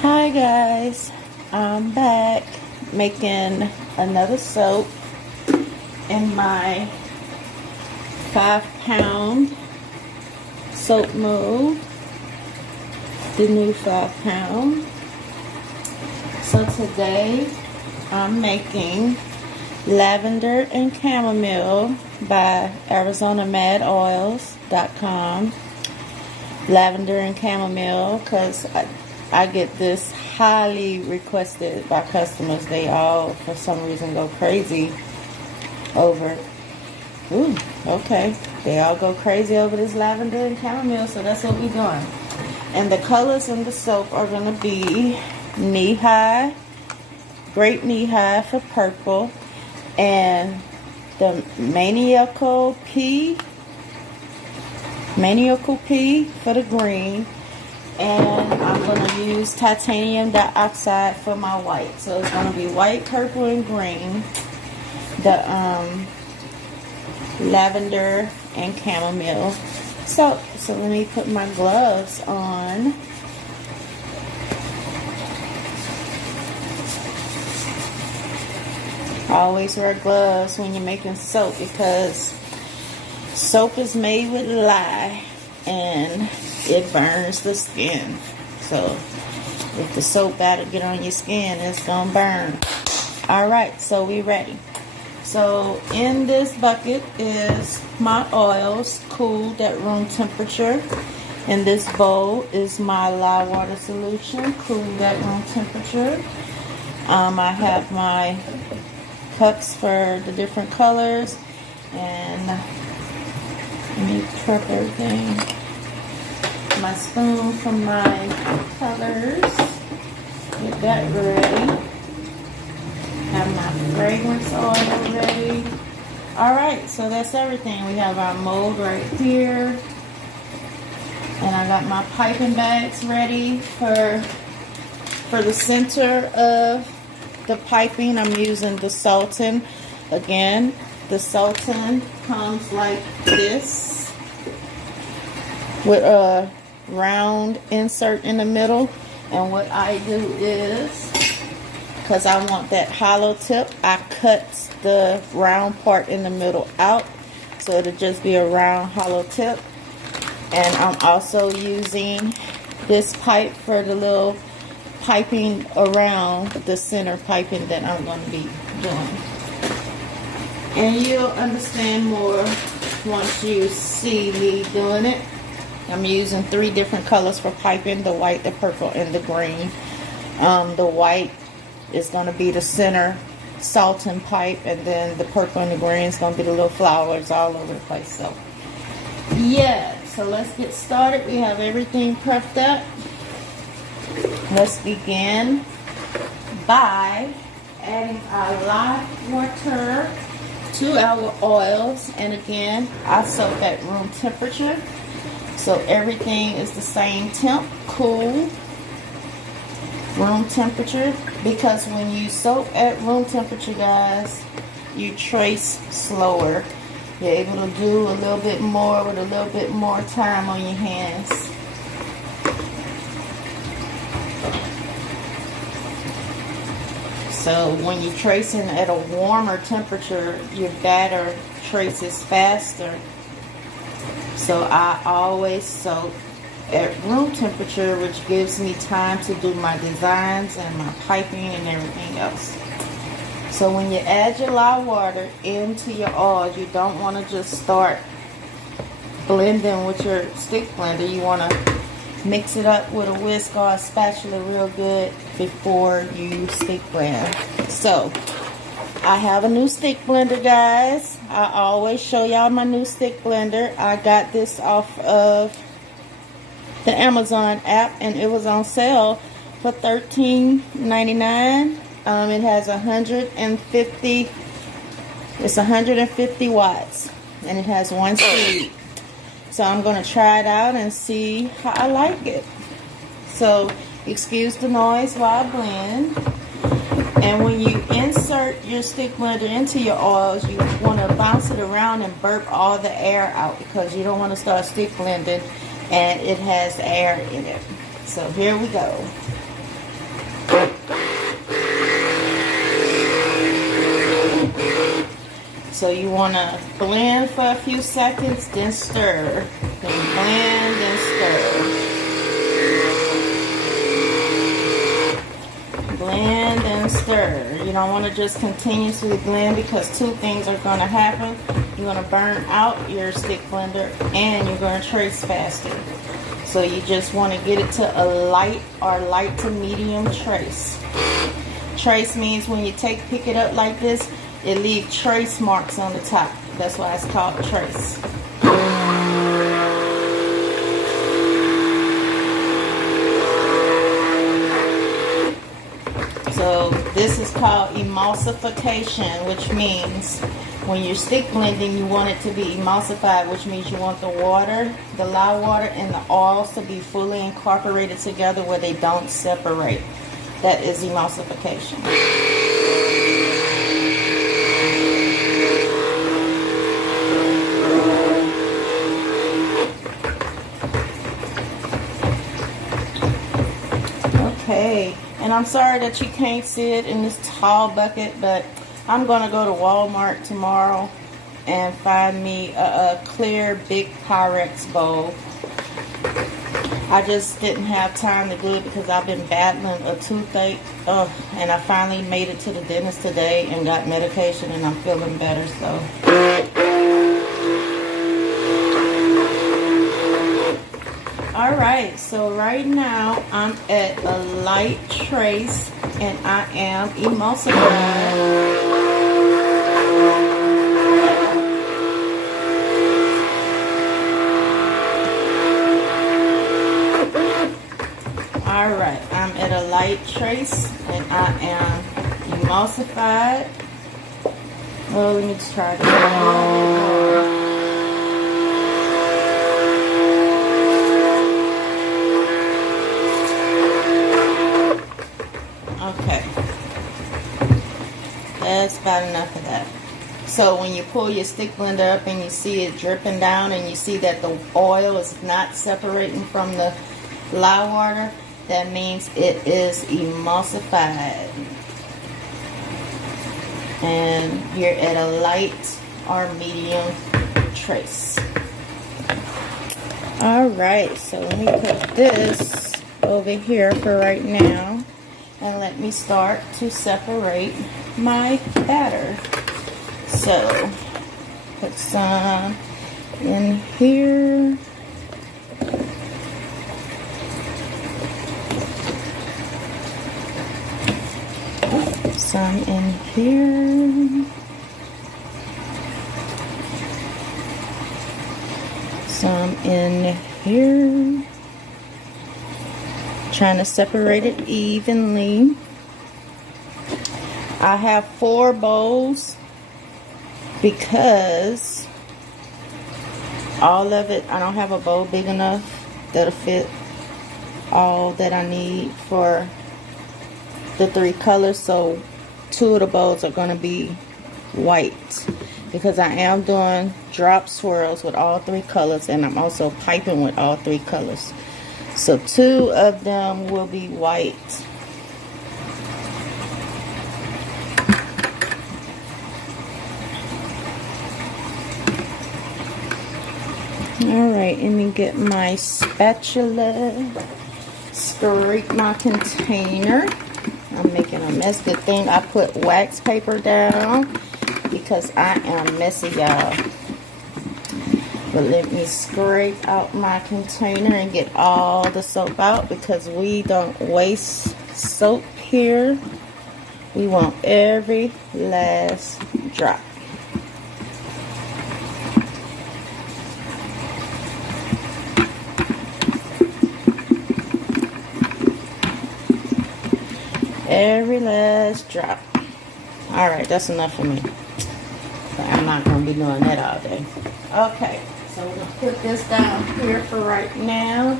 Hi guys, I'm back making another soap in my 5-pound soap mold, the new 5-pound. So today I'm making Lavender and Chamomile by ArizonaMadOils.com. Lavender and Chamomile because I get this highly requested by customers. They all, for some reason, go crazy over. Ooh, okay. They all go crazy over this lavender and chamomile, so that's what we're doing. And the colors in the soap are going to be knee-high, grape knee-high for purple, and the maniacal pea for the green. And I'm going to use titanium dioxide for my white. So it's going to be white, purple, and green. The lavender and chamomile. So let me put my gloves on. I always wear gloves when you're making soap because soap is made with lye and it burns the skin. So if the soap batter get on your skin, it's gonna burn. Alright, so we ready. So in this bucket is my oils cooled at room temperature. In this bowl is my lye water solution cooled at room temperature. I have my cups for the different colors, and let me prep everything. My spoon for my colors. Get that ready. Have my fragrance oil ready. Alright, so that's everything. We have our mold right here. And I got my piping bags ready for the center of the piping. I'm using the Sultan. Again, the Sultan comes like this with a round insert in the middle. And what I do is, because I want that hollow tip, I cut the round part in the middle out so it'll just be a round hollow tip. And I'm also using this pipe for the little piping around the center piping that I'm going to be doing. And you'll understand more once you see me doing it. I'm using 3 different colors for piping: the white, the purple, and the green. The white is going to be the center Sultan pipe, and then the purple and the green is going to be the little flowers all over the place. So yeah, so let's get started. We have everything prepped up. Let's begin by adding our lye water to our oils, and again I soak at room temperature. So everything is the same temp, cool, room temperature, because when you soak at room temperature, guys, you trace slower. You're able to do a little bit more with a little bit more time on your hands. So when you're tracing at a warmer temperature, your batter traces faster. So I always soak at room temperature, which gives me time to do my designs and my piping and everything else. So when you add your lye water into your oils, you don't want to just start blending with your stick blender. You want to mix it up with a whisk or a spatula real good before you stick blend. So I have a new stick blender, guys. I always show y'all my new stick blender. I got this off of the Amazon app, and it was on sale for $13.99. It has 150. It's 150 watts, and it has 1 speed. So I'm going to try it out and see how I like it. So excuse the noise while I blend. And when you insert your stick blender into your oils, you want to bounce it around and burp all the air out, because you don't want to start stick blending and it has air in it. So here we go. So you want to blend for a few seconds, then stir. Then blend, then stir. Blend and stir. You don't want to just continuously blend, because two things are going to happen. You're going to burn out your stick blender and you're going to trace faster. So you just want to get it to a light or light to medium trace. Trace means when you pick it up like this, it leaves trace marks on the top. That's why it's called trace. So this is called emulsification, which means when you're stick blending, you want it to be emulsified, which means you want the water, the lye water, and the oils to be fully incorporated together where they don't separate. That is emulsification. Okay, and I'm sorry that you can't see it in this tall bucket, but I'm going to go to Walmart tomorrow and find me a clear big Pyrex bowl. I just didn't have time to do it because I've been battling a toothache. And I finally made it to the dentist today and got medication, and I'm feeling better. So alright, so right now I'm at a light trace and I am emulsified. Alright, I'm at a light trace and I am emulsified. Oh, let me just try this. Okay. That's about enough of that. So when you pull your stick blender up and you see it dripping down and you see that the oil is not separating from the lye water, that means it is emulsified. And you're at a light or medium trace. Alright, so let me put this over here for right now. And let me start to separate my batter. So, put some in here. Some in here. Some in here. Trying to separate it evenly. I have 4 bowls because all of it, I don't have a bowl big enough that'll fit all that I need for the 3 colors. So 2 of the bowls are going to be white because I am doing drop swirls with all 3 colors, and I'm also piping with all 3 colors. So 2 of them will be white. Alright, let me get my spatula, scrape my container. I'm making a mess. Good thing I put wax paper down because I am messy, y'all. But let me scrape out my container and get all the soap out because we don't waste soap here. We want every last drop. Every last drop. Alright, that's enough for me. But I'm not going to be doing that all day. Okay, so we're going to put this down here for right now.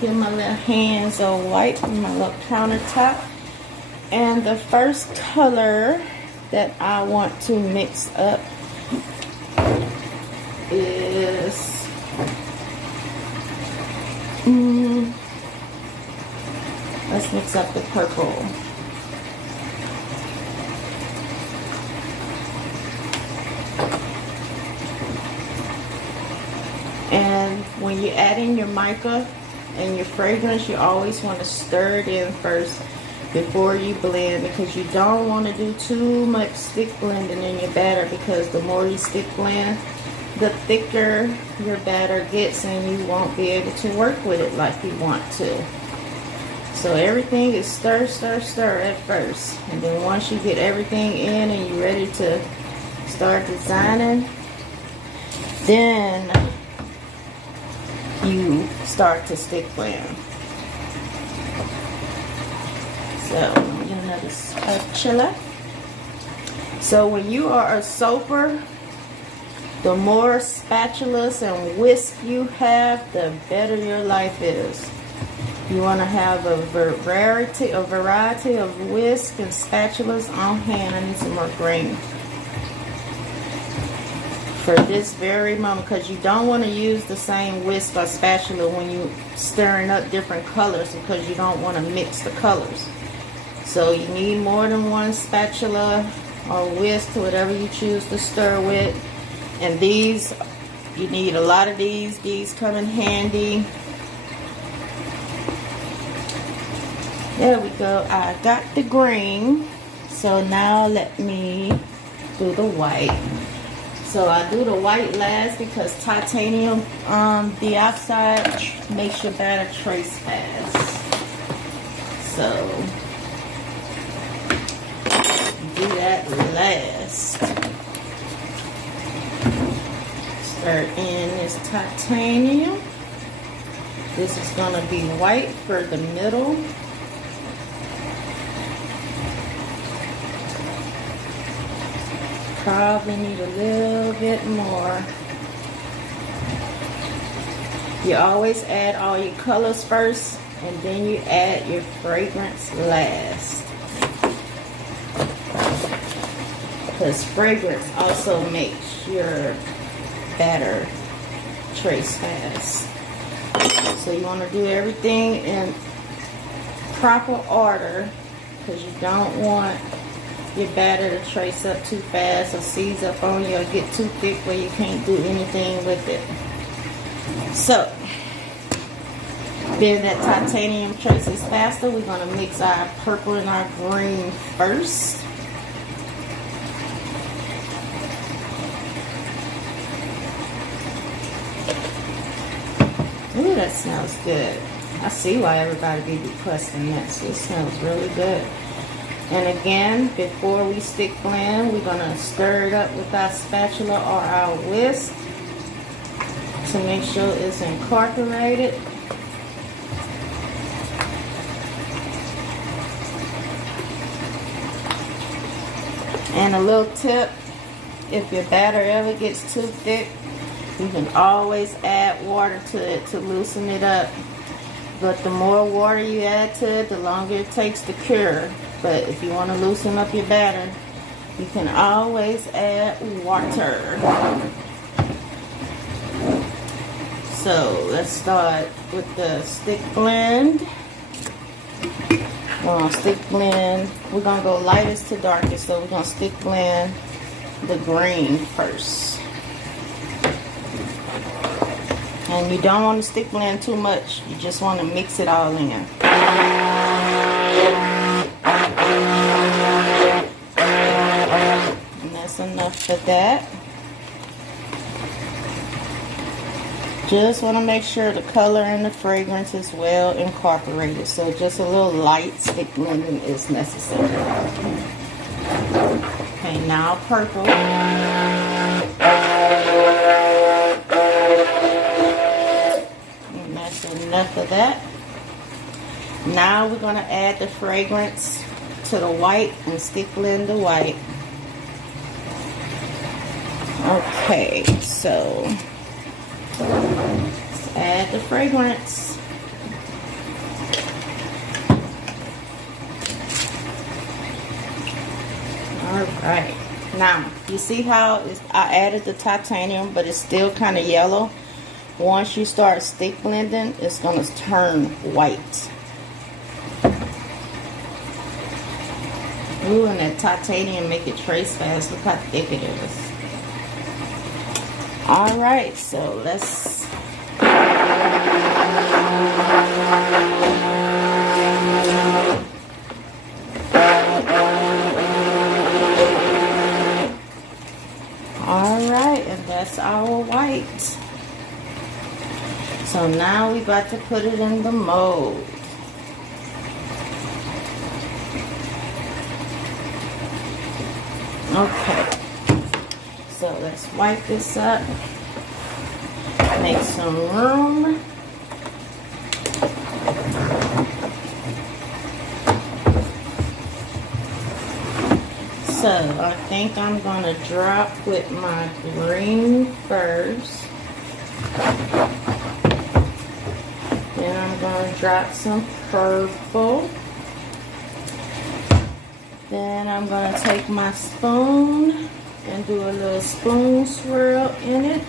Get my little hands all white on my little countertop. And the first color that I want to mix up is let's mix up the purple. when you're adding your mica and your fragrance, you always want to stir it in first before you blend, because you don't want to do too much stick blending in your batter, because the more you stick blend, the thicker your batter gets and you won't be able to work with it like you want to. So everything is stir, stir, stir at first, and then once you get everything in and you're ready to start designing, then you start to stick blend. So I'm gonna get another spatula. So when you are a soaper, the more spatulas and whisk you have, the better your life is. You want to have a variety of whisk and spatulas on hand. I need some more green for this very moment, because you don't want to use the same whisk or spatula when you're stirring up different colors, because you don't want to mix the colors. So you need more than one spatula or whisk, whatever you choose to stir with. And these, you need a lot of these. These come in handy. There we go. I got the green. So now let me do the white. So I do the white last because titanium dioxide makes your batter trace fast. So do that last. Start in this titanium. This is going to be white for the middle. Probably need a little bit more. You always add all your colors first, and then you add your fragrance last. Because fragrance also makes your batter trace fast. So you want to do everything in proper order, because you don't want your batter to trace up too fast or seize up on you or get too thick where you can't do anything with it. So then that titanium traces faster, we're going to mix our purple and our green first. Ooh, that smells good. I see why everybody be requesting this. This smells really good. And again, before we stick blend, we're going to stir it up with our spatula or our whisk to make sure it's incorporated. And a little tip, if your batter ever gets too thick, you can always add water to it to loosen it up. But the more water you add to it, the longer it takes to cure. But if you want to loosen up your batter, you can always add water. So let's start with the stick blend. Stick blend. We're going to go lightest to darkest. So we're going to stick blend the green first. And you don't want to stick blend too much. You just want to mix it all in. And that's enough for that. Just want to make sure the color and the fragrance is well incorporated. So just a little light stick blending is necessary. Okay, now purple. And that's enough of that. Now we're going to add the fragrance to the white and stick blend the white. Okay, so let's add the fragrance. Alright, now you see how I added the titanium, but it's still kind of yellow. Once you start stick blending, it's going to turn white. Ooh, and that titanium make it trace fast. Look how thick it is. Alright, so let's Alright, and that's our white. So now we about to put it in the mold. Okay, so let's wipe this up, make some room. So I think I'm gonna drop with my green first. Then I'm gonna drop some purple. Then I'm going to take my spoon and do a little spoon swirl in it.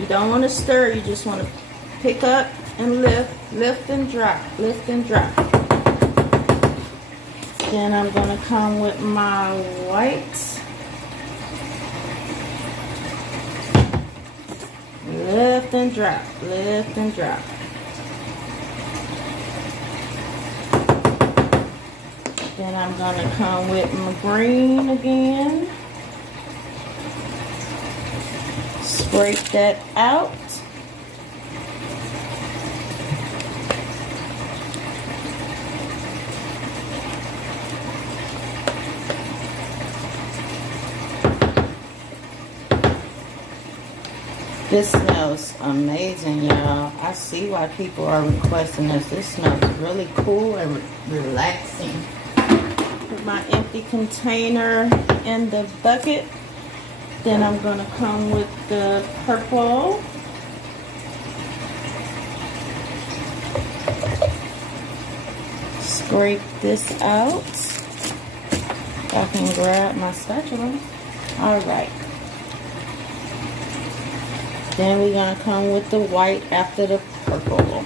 You don't want to stir, you just want to pick up and lift and drop, lift and drop. Then I'm going to come with my white. Lift and drop, lift and drop. Then I'm going to come with my green again. Scrape that out. This smells amazing, y'all. I see why people are requesting this. This smells really cool and relaxing. Put my empty container in the bucket. Then I'm going to come with the purple. Scrape this out. I can grab my spatula. Alright. Then we're going to come with the white after the purple.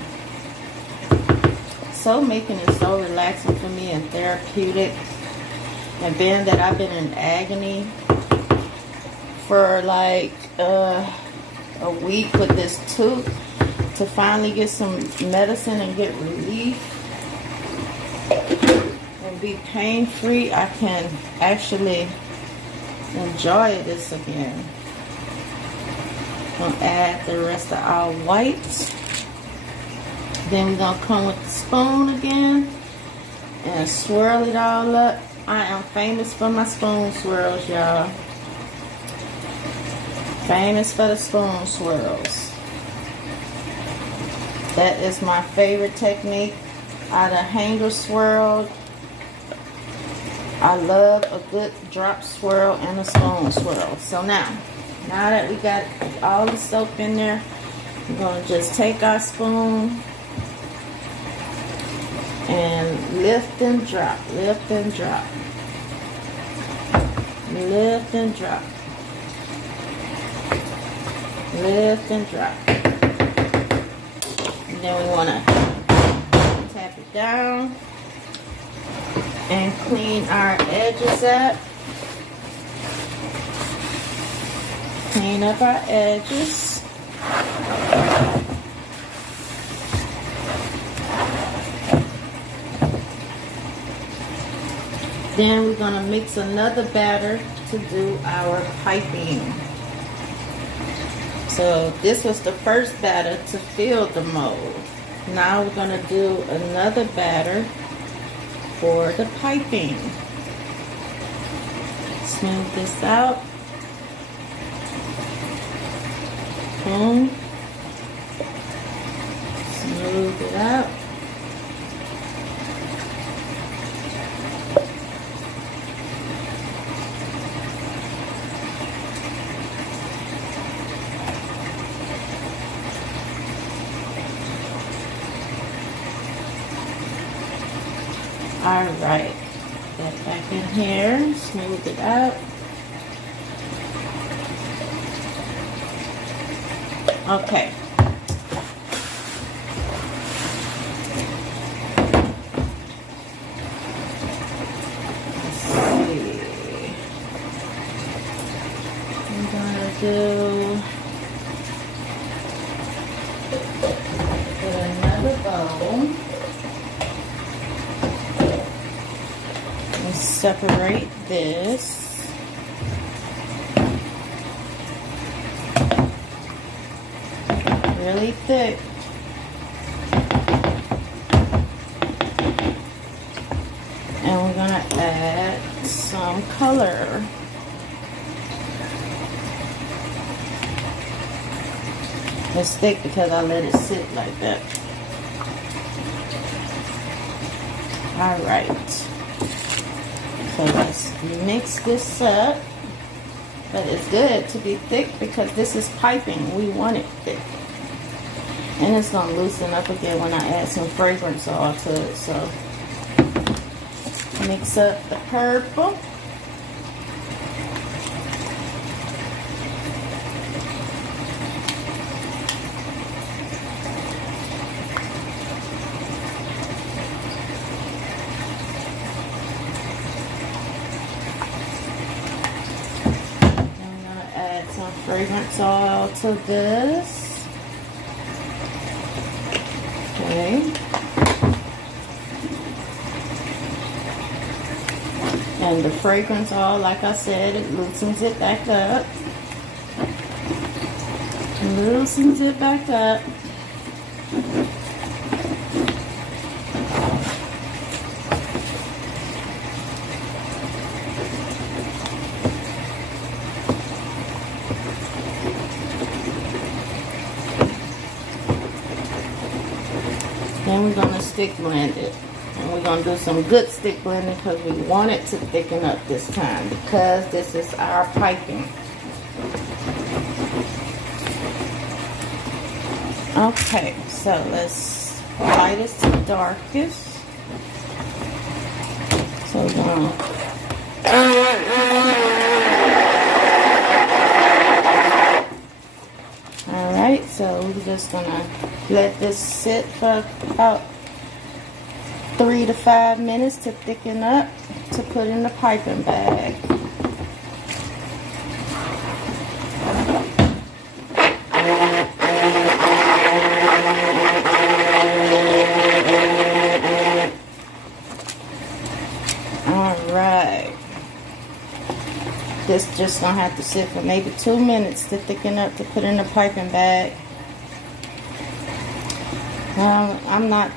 So making it so relaxing for me and therapeutic. And being that I've been in agony for like a week with this tooth, to finally get some medicine and get relief and be pain free, I can actually enjoy this again. Gonna add the rest of our whites. Then we're gonna come with the spoon again and swirl it all up. I am famous for my spoon swirls, y'all. Famous for the spoon swirls. That is my favorite technique out of hanger swirl. I love a good drop swirl and a spoon swirl. So now that we got all the soap in there, we're going to just take our spoon and lift and drop, lift and drop, lift and drop, lift and drop. And then we want to tap it down and clean our edges up. Clean up our edges. Then we're going to mix another batter to do our piping. So this was the first batter to fill the mold. Now we're going to do another batter for the piping. Smooth this out. Boom. Smooth it out. Alright, get that back in here, smooth it out. Okay. Let's see. I'm gonna do put another separate this. Really thick. And we're gonna add some color. It's thick because I let it sit like that. Alright. So let's mix this up. But it's good to be thick because this is piping. We want it thick. And it's going to loosen up again when I add some fragrance oil to it. So mix up the purple. Fragrance oil to this. Okay. And the fragrance oil, like I said, it loosens it back up. Loosens it back up. Then we're going to stick blend it. And we're going to do some good stick blending because we want it to thicken up this time because this is our piping. Okay, so let's lightest to darkest. So we're going Alright, so we're just going to let this sit for about 3 to 5 minutes to thicken up to put in the piping bag. Alright. This just gonna have to sit for maybe 2 minutes to thicken up to put in the piping bag.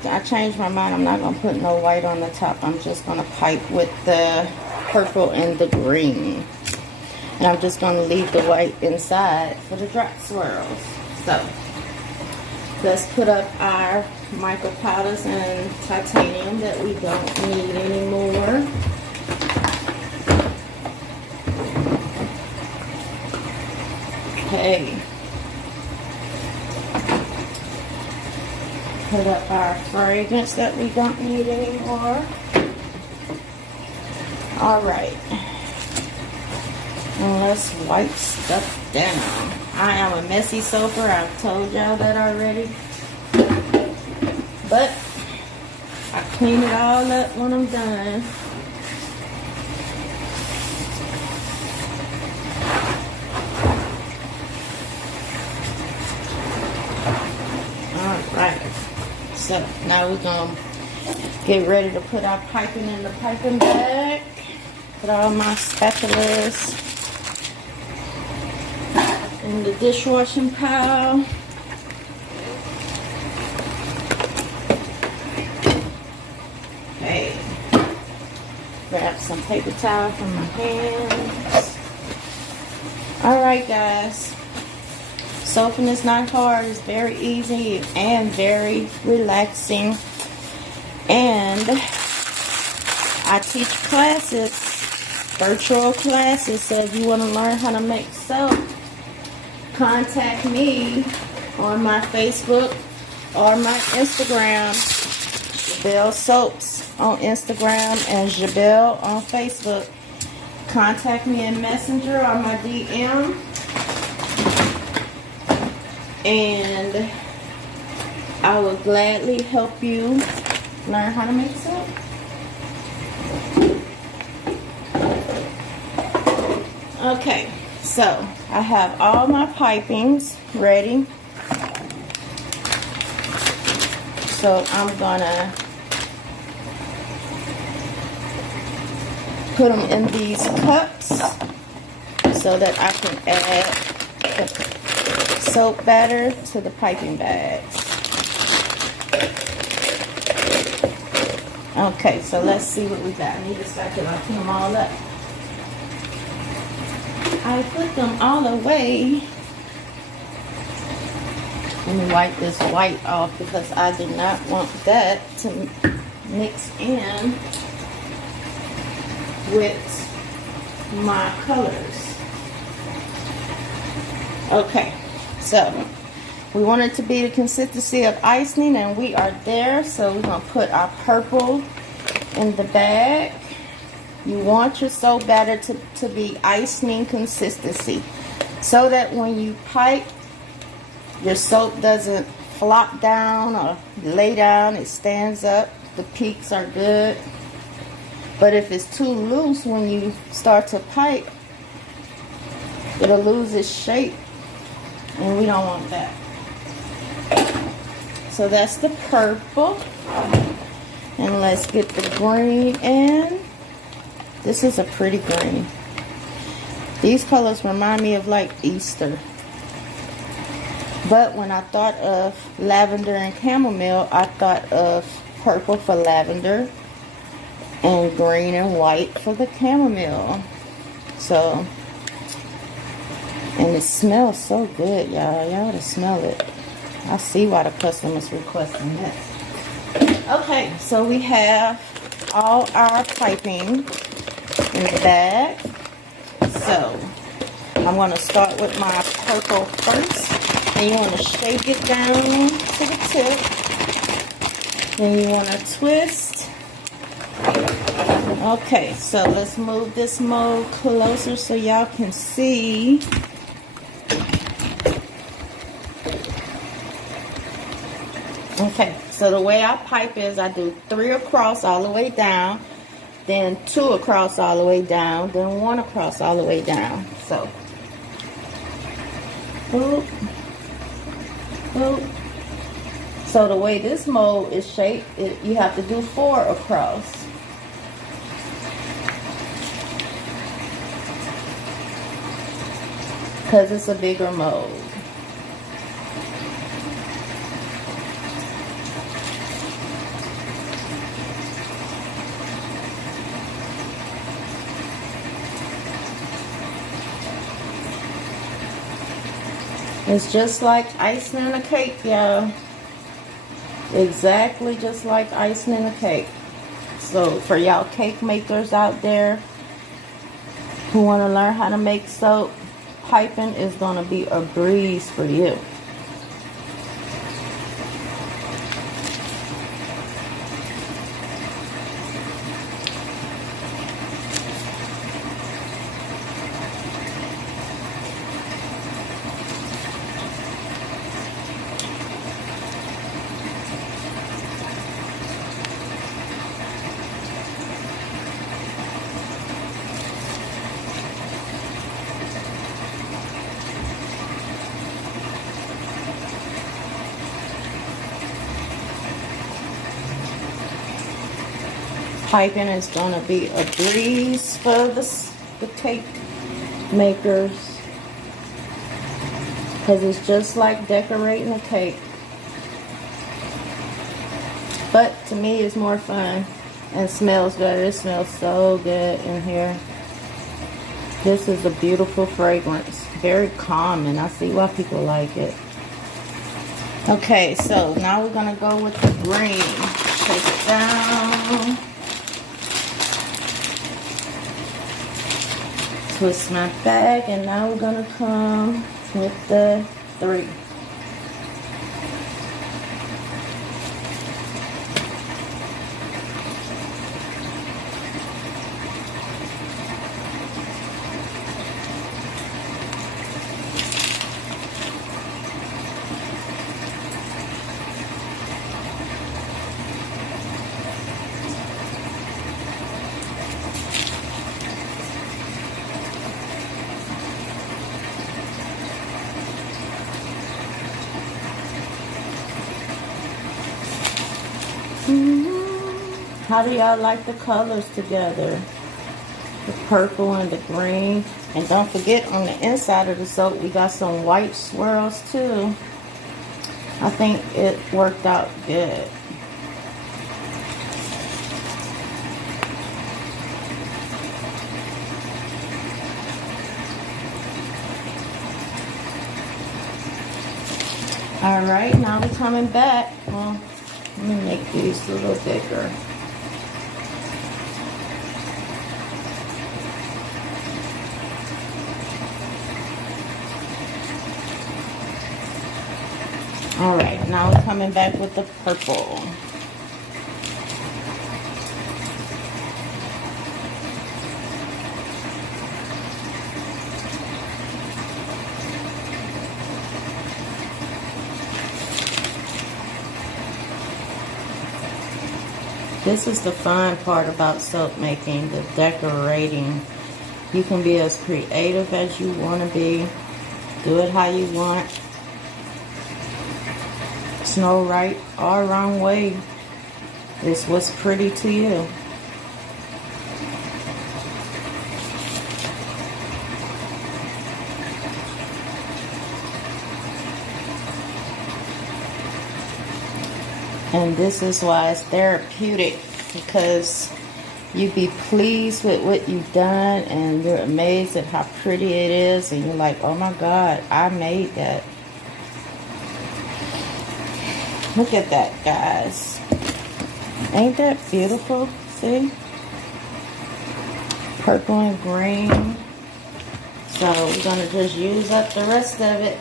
I changed my mind. I'm not going to put no white on the top. I'm just going to pipe with the purple and the green. And I'm just going to leave the white inside for the drop swirls. So, let's put up our micro powders and titanium that we don't need anymore. Okay. Put up our fragrance that we don't need anymore. Alright. And let's wipe stuff down. I am a messy soaper. I've told y'all that already. But I clean it all up when I'm done. Alright. So now we're going to get ready to put our piping in the piping bag. Put all my spatulas in the dishwashing pile. Okay. Grab some paper towel from my hands. Alright guys. Soaping is not hard. It's very easy and very relaxing. And I teach classes, virtual classes. So if you want to learn how to make soap, contact me on my Facebook or my Instagram. Jabelle Soaps on Instagram and Jabelle on Facebook. Contact me in Messenger or my DM. And I will gladly help you learn how to make soap. Okay, so I have all my pipings ready. So I'm gonna put them in these cups so that I can add the soap batter to the piping bags. Okay, so let's see what we got. I need to start to put them all up. I put them all away. Let me wipe this white off because I do not want that to mix in with my colors. Okay, so we want it to be the consistency of icing, and we are there. So we're going to put our purple in the bag. You want your soap batter to be icing consistency so that when you pipe, your soap doesn't flop down or lay down. It stands up. The peaks are good. But if it's too loose when you start to pipe, it'll lose its shape, and we don't want that. So that's the purple. And let's get the green in. This is a pretty green. These colors remind me of like Easter. But when I thought of lavender and chamomile, I thought of purple for lavender and green and white for the chamomile. So, and it smells so good, y'all. Y'all ought to smell it. I see why the customer's requesting this. Okay, so we have all our piping in the bag. So, I'm going to start with my purple first. And you want to shake it down to the tip. Then you want to twist. Okay, so let's move this mold closer so y'all can see. Okay, so the way I pipe is I do 3 across all the way down, then 2 across all the way down, then 1 across all the way down. So, boop. So the way this mold is shaped, you have to do 4 across. Because it's a bigger mold. It's just like icing in a cake, y'all. Exactly just like icing in a cake. So for y'all cake makers out there who want to learn how to make soap, piping is going to be a breeze for you. Piping is going to be a breeze for the cake makers, because it's just like decorating a cake. But to me, it's more fun and smells better. It smells so good in here. This is a beautiful fragrance, very calming. I see why people like it. Okay, so now we're going to go with the green. Take it down. Twist my bag, and now we're going to come with the 3. How do y'all like the colors together? the purple and the green. And don't forget, on the inside of the soap, we got some white swirls too. I think it worked out good. Alright, now we're coming back. Well, let me make these a little bigger. Alright, now we're coming back with the purple. This is the fun part about soap making, the decorating. You can be as creative as you want to be. Do it how you want. There's no right or wrong way. It's what's pretty to you. And this is why it's therapeutic, because you be pleased with what you've done and you're amazed at how pretty it is, and you're like, oh my God, I made that. Look at that, guys. Ain't that beautiful? See? Purple and green. So we're gonna just use up the rest of it.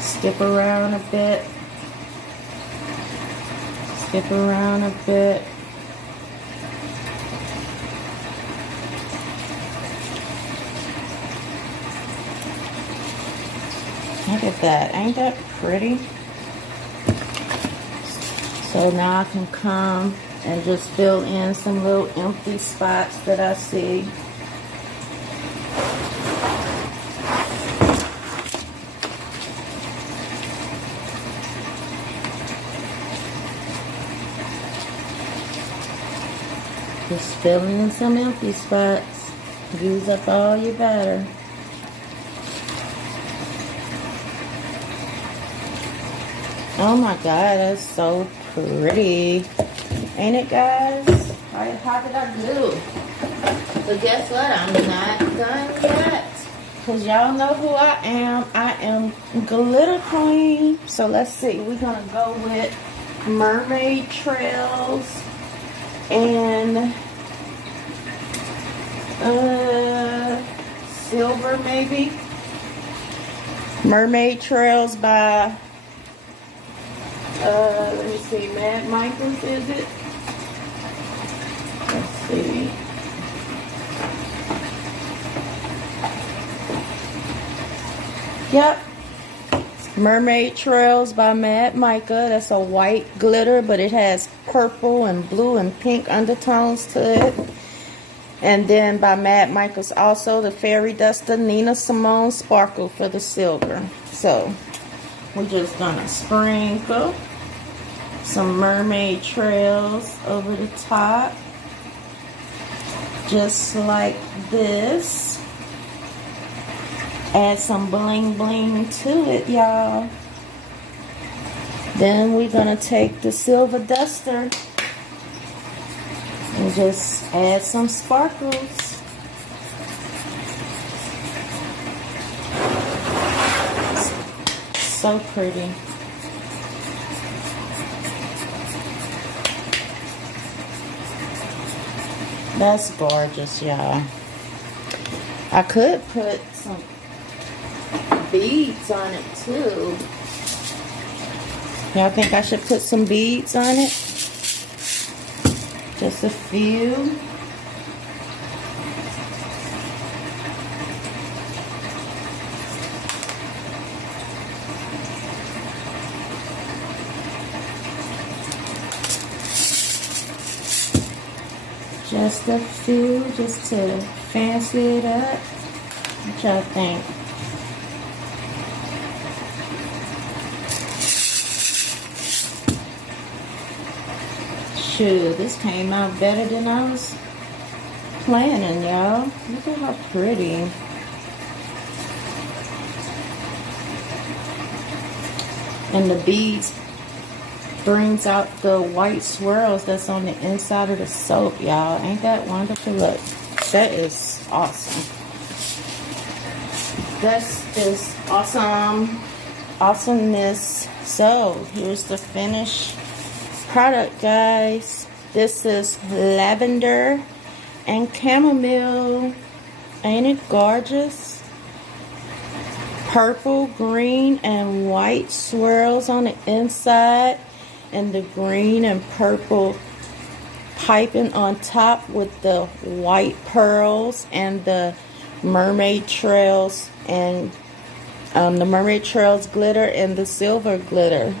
Skip around a bit. Skip around a bit. Look at that. Ain't that pretty? So now I can come and just fill in some little empty spots that I see. Just fill in some empty spots. Use up all your batter. Oh my God, that's so pretty. Ain't it, guys? How did I do? But guess what? I'm not done yet. Because y'all know who I am. I am Glitter Queen. So let's see. We're going to go with Mermaid Trails and silver, maybe. Mermaid Trails by let me see, Mad Michaels, is it? Let's see. Yep. Mermaid Trails by Mad Micah. That's a white glitter, but it has purple and blue and pink undertones to it. And then by Mad Michaels also the Fairy Duster Nina Simone Sparkle for the silver. So we're just gonna sprinkle some Mermaid Trails over the top, just like this. Add some bling bling to it, y'all. Then we're gonna take the silver duster and just add some sparkles. So pretty. That's gorgeous, y'all. I could put some beads on it too. Y'all think I should put some beads on it? Just a few. Just a few, just to fancy it up. What y'all think? Shoot, this came out better than I was planning, y'all. Look at how pretty. And the beads brings out the white swirls that's on the inside of the soap, y'all. Ain't that wonderful? Look, that is awesome. This is awesome. Awesomeness. So here's the finished product, guys. This is lavender and chamomile. Ain't it gorgeous? Purple, green, and white swirls on the inside, and the green and purple piping on top with the white pearls and the mermaid trails, and the mermaid trails glitter and the silver glitter.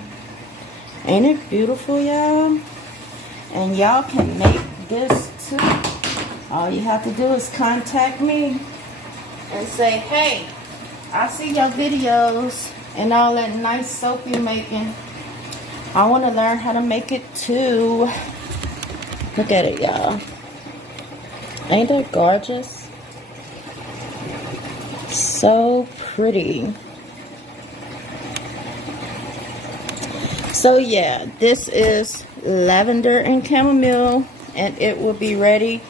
Ain't it beautiful, y'all? And y'all can make this too. All you have to do is contact me and say, hey, I see your videos and all that nice soap you're making. I want to learn how to make it too. Look at it, y'all. Ain't that gorgeous? So pretty. So yeah, this is lavender and chamomile, and it will be ready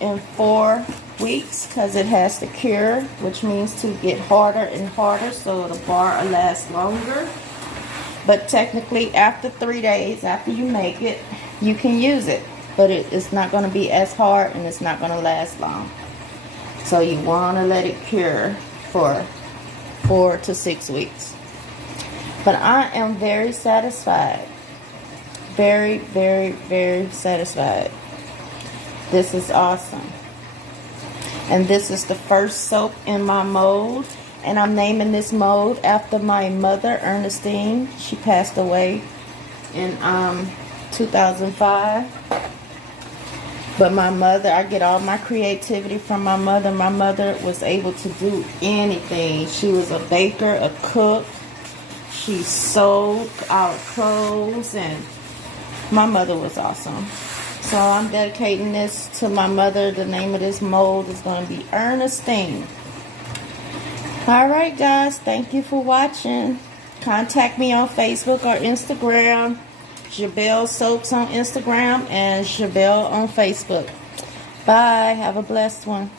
in 4 weeks because it has to cure, which means to get harder and harder so the bar will last longer. But technically after 3 days after you make it, you can use it, but it's not going to be as hard and it's not going to last long. So you want to let it cure for 4 to 6 weeks. But I am very satisfied. Very, very, very satisfied. This is awesome. And this is the first soap in my mold. And I'm naming this mold after my mother, Ernestine. She passed away in 2005. But my mother, I get all my creativity from my mother. My mother was able to do anything. She was a baker, a cook. She sewed our clothes, and my mother was awesome. So I'm dedicating this to my mother. The name of this mold is going to be Ernestine. Alright guys, thank you for watching. Contact me on Facebook or Instagram. Jabelle Soaps on Instagram and Jabelle on Facebook. Bye. Have a blessed one.